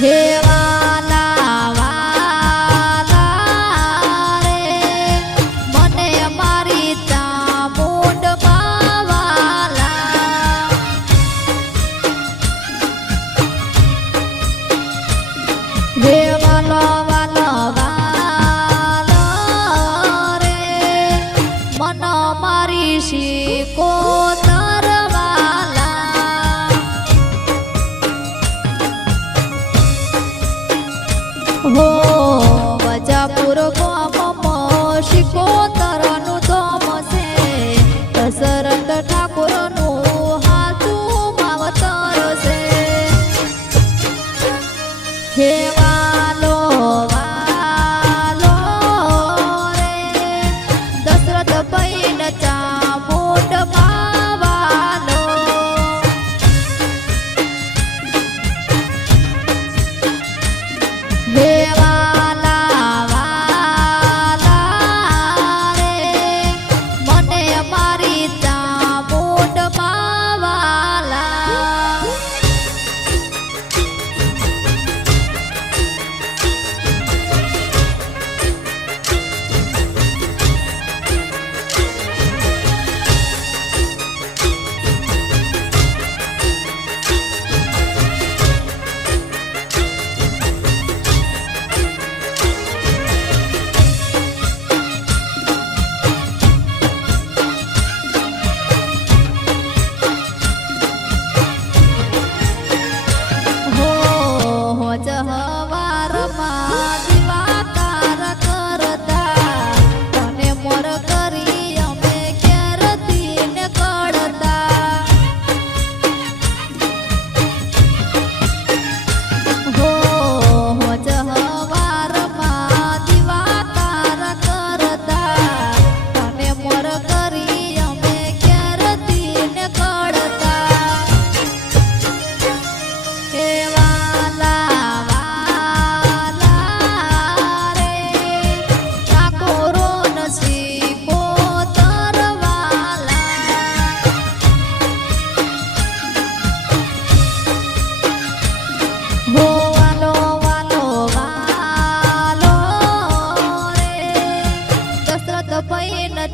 हे वाला वाला रे मने मारी चामुंड वाला हे वाला वाला वाला रे मन मारी शिको हो वजापुर गामમાં શિકોતરનું ધામ છે દશરથ ઠાકોરનું હાચું માવતર છે હે વાલો વાલો રે દશરથ ભાઈન ચામુંડ વાલો હે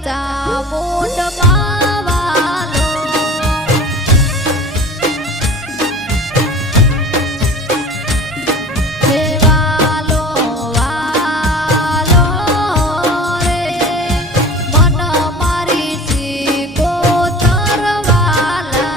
ચામુંડ વાલો હે વાલો વાલો રે મન મારી શિકોતર વાલા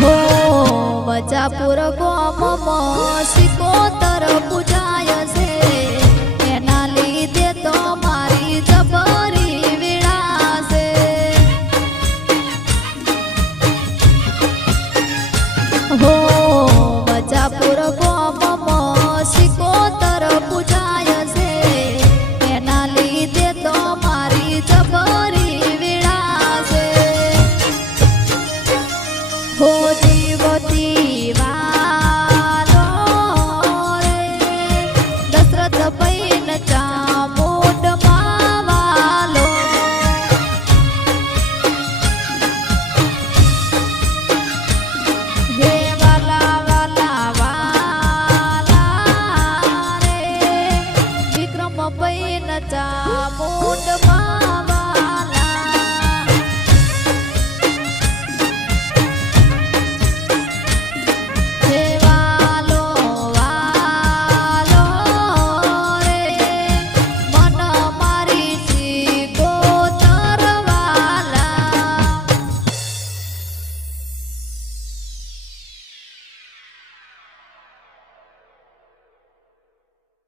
हो वजापुर गामમાં શિકોતર